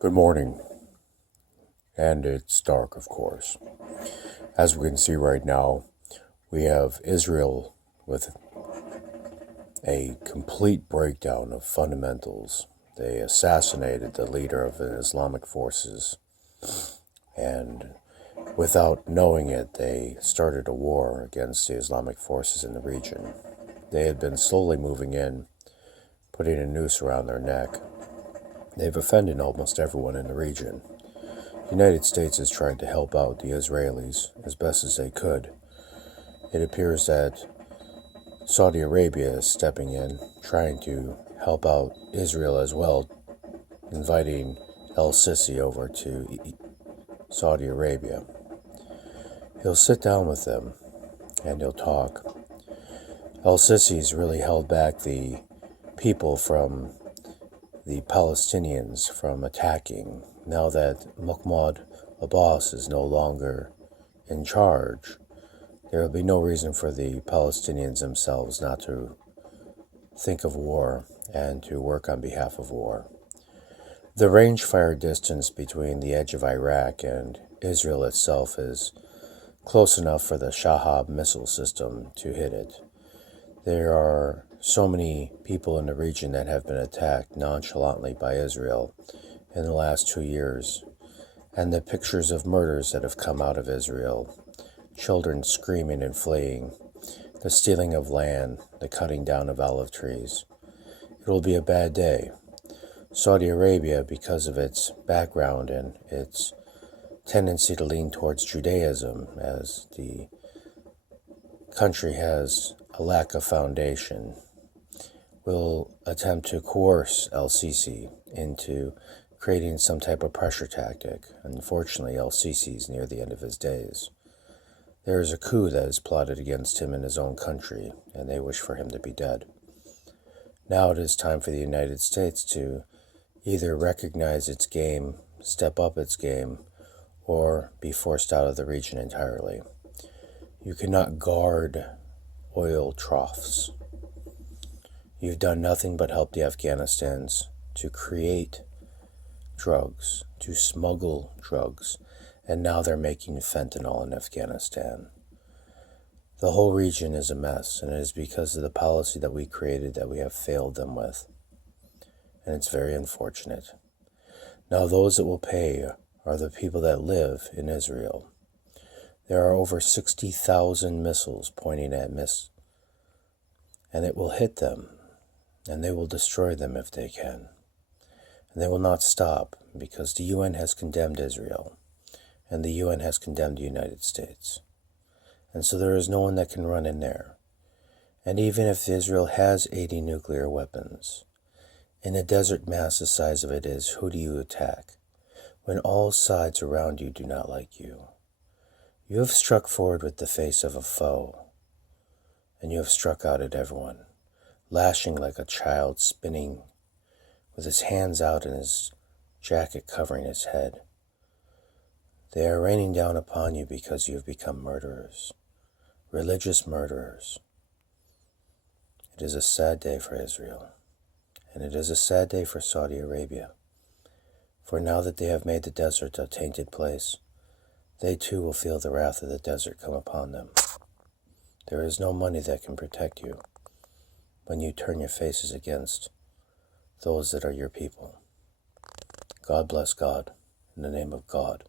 Good morning, and it's dark, of course. As we can see right now, we have Israel with a complete breakdown of fundamentals. They assassinated the leader of the Islamic forces, and without knowing it, they started a war against the Islamic forces in the region. They had been slowly moving in, putting a noose around their neck. They've offended almost everyone in the region. The United States is trying to help out the Israelis as best as they could. It appears that Saudi Arabia is stepping in, trying to help out Israel as well, inviting el-Sisi over to Saudi Arabia. He'll sit down with them and he'll talk. El-Sisi's really held back the people from the Palestinians from attacking. Now that Mahmoud Abbas is no longer in charge, there will be no reason for the Palestinians themselves not to think of war and to work on behalf of war. The range fire distance between the edge of Iraq and Israel itself is close enough for the Shahab missile system to hit it. There are so many people in the region that have been attacked nonchalantly by Israel in the last 2 years, and the pictures of murders that have come out of Israel, children screaming and fleeing, the stealing of land, the cutting down of olive trees. It will be a bad day. Saudi Arabia, because of its background and its tendency to lean towards Judaism, as the country has a lack of foundation, will attempt to coerce el-Sisi into creating some type of pressure tactic. Unfortunately, el-Sisi is near the end of his days. There is a coup that is plotted against him in his own country, and they wish for him to be dead. Now it is time for the United States to either recognize its game, step up its game, or be forced out of the region entirely. You cannot guard oil troughs. You've done nothing but help the Afghanistans to create drugs, to smuggle drugs, and now they're making fentanyl in Afghanistan. The whole region is a mess, and it is because of the policy that we created that we have failed them with. And it's very unfortunate. Now those that will pay are the people that live in Israel. There are over 60,000 missiles pointing at and it will hit them, and they will destroy them if they can. And they will not stop, because the UN has condemned Israel, and the UN has condemned the United States. And so there is no one that can run in there. And even if Israel has 80 nuclear weapons, in a desert mass the size of it is, who do you attack when all sides around you do not like you? You have struck forward with the face of a foe, and you have struck out at everyone, lashing like a child spinning, with his hands out and his jacket covering his head. They are raining down upon you because you have become murderers, religious murderers. It is a sad day for Israel, and it is a sad day for Saudi Arabia, for now that they have made the desert a tainted place, they too will feel the wrath of the desert come upon them. There is no money that can protect you when you turn your faces against those that are your people. God bless God, in the name of God.